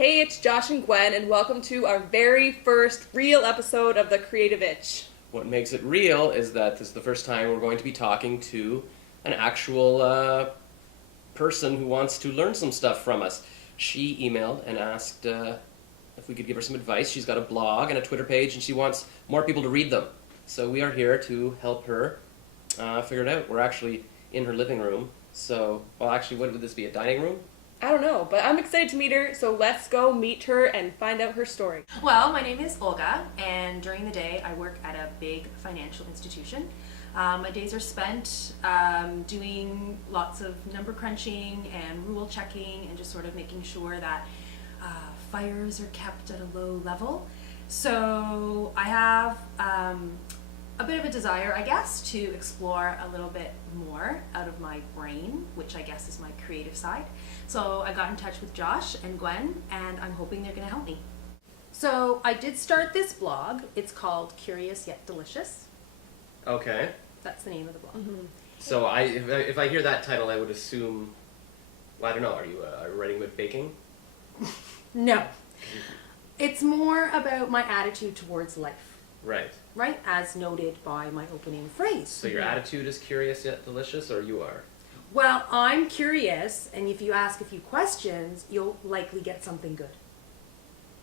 Hey, it's Josh and Gwen, and welcome to our very first real episode of The Creative Itch. What makes it real is that this is the first time we're going to be talking to an actual person who wants to learn some stuff from us. She emailed and asked if we could give her some advice. She's got a blog and a Twitter page, and she wants more people to read them. So we are here to help her figure it out. We're actually in her living room. So, well, actually, what would this be, a dining room? I don't know, but I'm excited to meet her, so let's go meet her and find out her story. Well, my name is Olga, and during the day I work at a big financial institution. My days are spent doing lots of number crunching and rule checking and just sort of making sure that fires are kept at a low level. So I have a bit of a desire, I guess, to explore a little bit more out of my brain, which I guess is my creative side. So I got in touch with Josh and Gwen, and I'm hoping they're going to help me. So I did start this blog. It's called Curious Yet Delicious. Okay. That's the name of the blog. Mm-hmm. So if I hear that title, I would assume, well, I don't know, are you writing about baking? No. It's more about my attitude towards life. Right. Right, as noted by my opening phrase. So your attitude is curious yet delicious, or you are? Well, I'm curious, and if you ask a few questions, you'll likely get something good.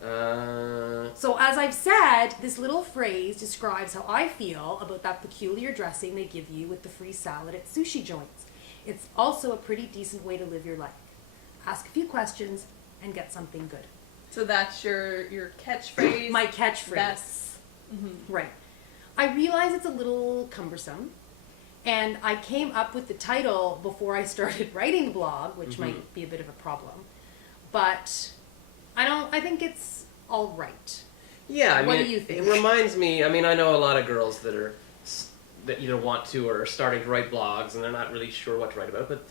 So as I've said, this little phrase describes how I feel about that peculiar dressing they give you with the free salad at sushi joints. It's also a pretty decent way to live your life. Ask a few questions and get something good. So that's your catchphrase? My catchphrase. That's... Mm-hmm. Right. I realize it's a little cumbersome, and I came up with the title before I started writing the blog, which might be a bit of a problem. But I think it's all right. Yeah, I mean, what do you think? It reminds me, I mean, I know a lot of girls that either want to or are starting to write blogs, and they're not really sure what to write about, but,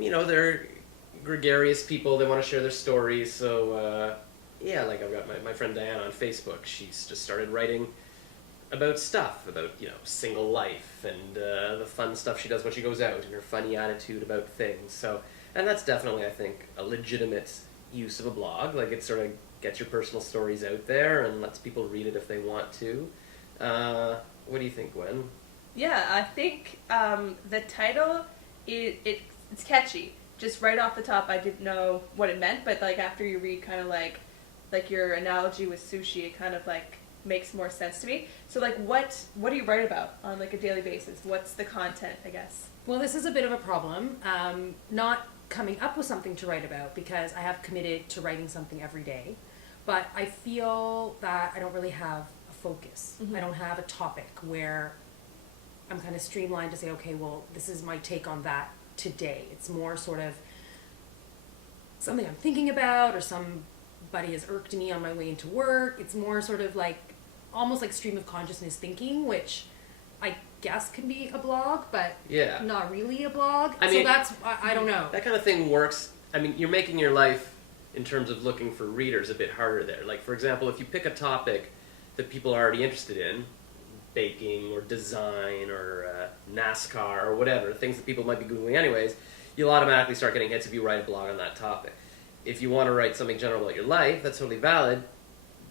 you know, they're gregarious people, they want to share their stories, so, yeah, like I've got my friend Diana on Facebook. She's just started writing about stuff, about, you know, single life and the fun stuff she does when she goes out and her funny attitude about things. So, and that's definitely, I think, a legitimate use of a blog. Like, it sort of gets your personal stories out there and lets people read it if they want to. What do you think, Gwen? Yeah, I think the title, it's catchy. Just right off the top, I didn't know what it meant, but like after you read kind of like your analogy with sushi, it kind of like makes more sense to me. So like what do you write about on like a daily basis? What's the content, I guess? Well, this is a bit of a problem. Not coming up with something to write about because I have committed to writing something every day. But I feel that I don't really have a focus. Mm-hmm. I don't have a topic where I'm kind of streamlined to say, okay, well, this is my take on that today. It's more sort of something I'm thinking about or somebody has irked me on my way into work. It's more sort of like almost like stream of consciousness thinking, which I guess can be a blog, but Yeah. not really a blog. I mean, so that's, I don't know. That kind of thing works. I mean, you're making your life, in terms of looking for readers, a bit harder there. Like, for example, if you pick a topic that people are already interested in, baking or design or NASCAR or whatever, things that people might be Googling anyways, you'll automatically start getting hits if you write a blog on that topic. If you want to write something general about your life, that's totally valid,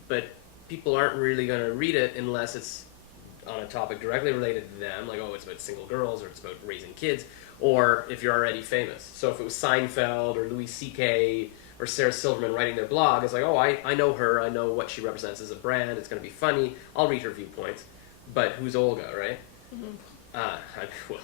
but people aren't really going to read it unless it's on a topic directly related to them, like, oh, it's about single girls or it's about raising kids, or if you're already famous. So if it was Seinfeld or Louis C.K. or Sarah Silverman writing their blog, it's like, oh, I know her, I know what she represents as a brand, it's going to be funny, I'll read her viewpoints. But who's Olga, right? Mm-hmm.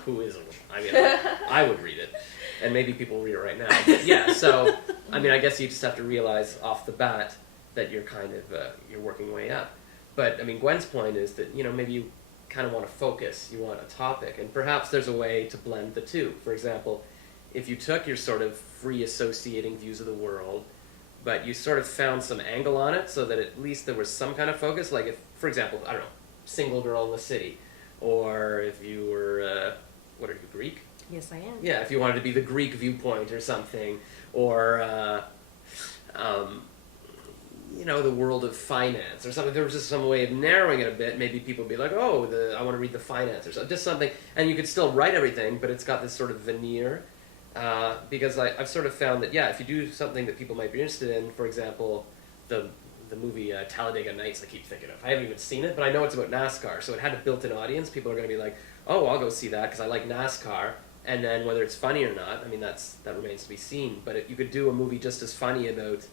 Who is Olga? I mean, I would read it, and maybe people read it right now. But yeah, so, I mean, I guess you just have to realize off the bat that you're kind of, you're working your way up. But, I mean, Gwen's point is that, you know, maybe you kind of want to focus, you want a topic, and perhaps there's a way to blend the two. For example, if you took your sort of free associating views of the world, but you sort of found some angle on it so that at least there was some kind of focus, like if, for example, I don't know, single girl in the city, or if you were, what are you, Greek? Yes, I am. Yeah, if you wanted to be the Greek viewpoint or something, or, you know, the world of finance or something. There was just some way of narrowing it a bit. Maybe people would be like, oh, I want to read the finance or something, just something. And you could still write everything, but it's got this sort of veneer. because I've sort of found that, yeah, if you do something that people might be interested in, for example, the movie Talladega Nights I keep thinking of. I haven't even seen it, but I know it's about NASCAR, so it had a built-in audience. People are going to be like, oh, I'll go see that because I like NASCAR. And then whether it's funny or not, I mean, that remains to be seen. But you could do a movie just as funny about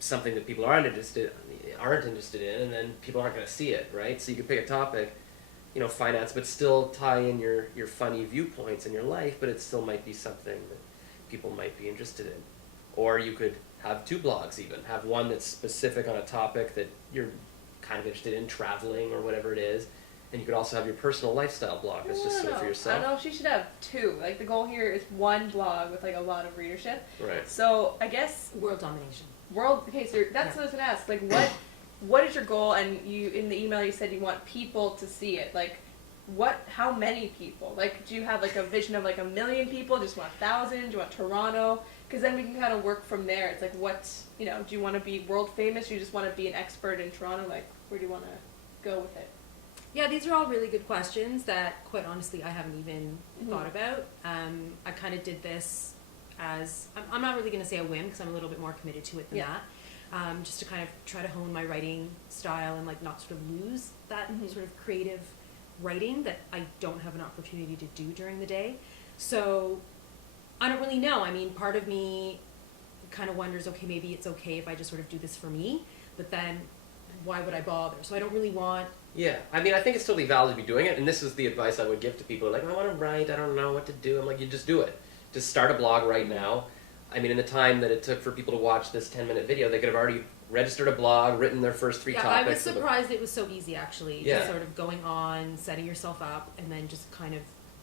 something that people aren't interested in, and then people aren't going to see it, right? So you could pick a topic, finance, but still tie in your funny viewpoints in your life, but it still might be something that people might be interested in. Or you could have two blogs even. Have one that's specific on a topic that you're kind of interested in, traveling or whatever it is, and you could also have your personal lifestyle blog that's just sort of for yourself. I don't know if she should have two. Like, the goal here is one blog with, like, a lot of readership. Right. So, I guess... World domination. Okay, so that's what I was going to ask. Like, what is your goal? And you, in the email, you said you want people to see it. Like, how many people? Like, do you have, like, a vision of, like, 1 million people? Do you just want 1,000? Do you want Toronto? Because then we can kind of work from there. It's like, do you want to be world famous? Do you just want to be an expert in Toronto? Like, where do you want to go with it? Yeah, these are all really good questions that, quite honestly, I haven't even thought about. I kind of did this as, I'm not really going to say a whim because I'm a little bit more committed to it than that. Just to kind of try to hone my writing style and like not sort of lose that sort of creative writing that I don't have an opportunity to do during the day. So I don't really know. I mean, part of me kind of wonders, okay, maybe it's okay if I just sort of do this for me, but then why would I bother? So I don't really want... Yeah, I mean, I think it's totally valid to be doing it, and this is the advice I would give to people who are like, I want to write, I don't know what to do. I'm like, you just do it. Just start a blog right now. I mean, in the time that it took for people to watch this 10-minute video, they could have already registered a blog, written their first 3 topics. I was surprised it was so easy, actually. Yeah. Just sort of going on, setting yourself up, and then just kind of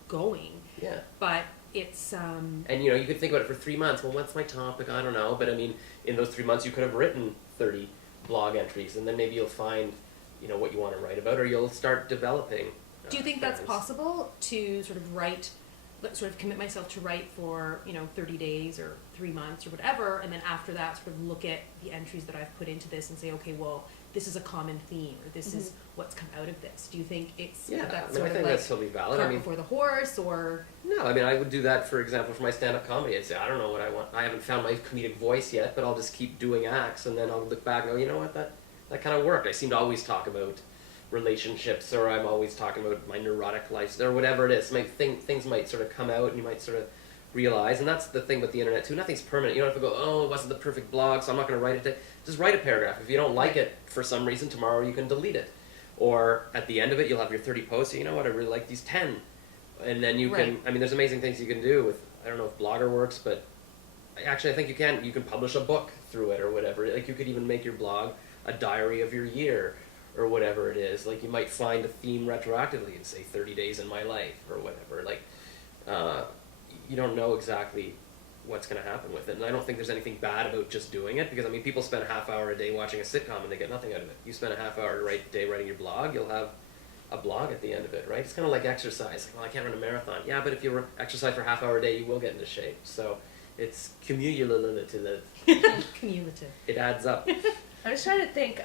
going. Yeah. But it's... And, you could think about it for 3 months. Well, what's my topic? I don't know. But, I mean, in those 3 months, you could have written 30 blog entries, and then maybe you'll find... what you want to write about, or you'll start developing. Do you think that's possible to sort of commit myself to write for 30 days or 3 months or whatever, and then after that sort of look at the entries that I've put into this and say, okay, well, this is a common theme, or this is what's come out of this. Do you think it's I think that's totally valid. Cart before the horse, or no? I mean, I would do that, for example, for my stand-up comedy. I'd say, I don't know what I want. I haven't found my comedic voice yet, but I'll just keep doing acts, and then I'll look back and go, you know what, that kind of worked. I seem to always talk about relationships, or I'm always talking about my neurotic life, or whatever it is. Things might sort of come out, and you might sort of realize, and that's the thing with the internet too, nothing's permanent. You don't have to go, oh, it wasn't the perfect blog, so I'm not going to write it. Just write a paragraph. If you don't like it for some reason, tomorrow you can delete it. Or at the end of it, you'll have your 30 posts, so you know what, I really like these 10. And then you can, I mean, there's amazing things you can do with, I don't know if Blogger works, but actually I think you can publish a book through it or whatever. Like, you could even make your blog a diary of your year, or whatever it is. Like, you might find a theme retroactively and say 30 days in my life, or whatever. Like, you don't know exactly what's going to happen with it. And I don't think there's anything bad about just doing it, because, I mean, people spend a half hour a day watching a sitcom and they get nothing out of it. You spend a half hour a day writing your blog, you'll have a blog at the end of it, right? It's kind of like exercise. Like, well, I can't run a marathon. Yeah, but if you exercise for a half hour a day, you will get into shape. So it's cumulative. cumulative. It adds up. I'm just trying to think,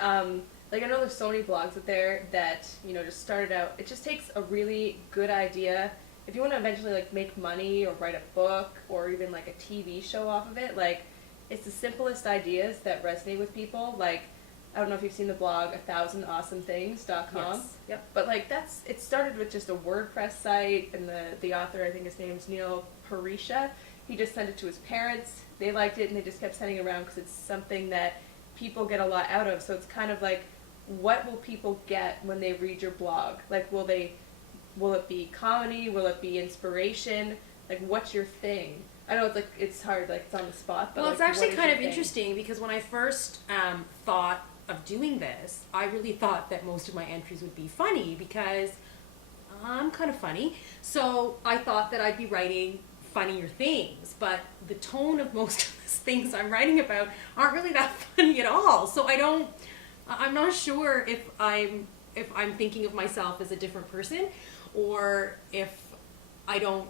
like, I know there's so many blogs out there that, just started out. It just takes a really good idea. If you want to eventually, like, make money or write a book or even, like, a TV show off of it, like, it's the simplest ideas that resonate with people. Like, I don't know if you've seen the blog 1000awesomethings.com. Yes. Yep. But, like, it started with just a WordPress site, and the author, I think his name's Neil Parisha. He just sent it to his parents. They liked it, and they just kept sending it around because it's something that people get a lot out of. So it's kind of like, what will people get when they read your blog? Like, will it be comedy? Will it be inspiration? Like, what's your thing? I know it's hard, like, it's on the spot, but well, like, it's actually what is kind your of thing? interesting, because when I first thought of doing this, I really thought that most of my entries would be funny, because I'm kind of funny. So I thought that I'd be writing funnier things, but the tone of most of the things I'm writing about aren't really that funny at all. So I'm not sure if I'm thinking of myself as a different person, or if I don't.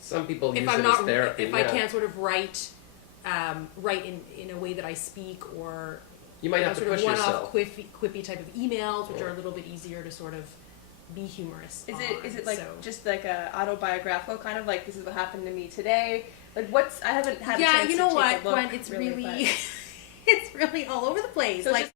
Some people use if it I'm as not, therapy. if I can't sort of write in a way that I speak, or you might have to sort push of one-off yourself. quippy type of emails, which are a little bit easier to sort of be humorous. Is it like so. just like a autobiographical kind of like this is what happened to me today? Like what's I haven't had a Yeah, chance you know to what? take a look. Gwen, it's really but- it's really all over the place. So it's like just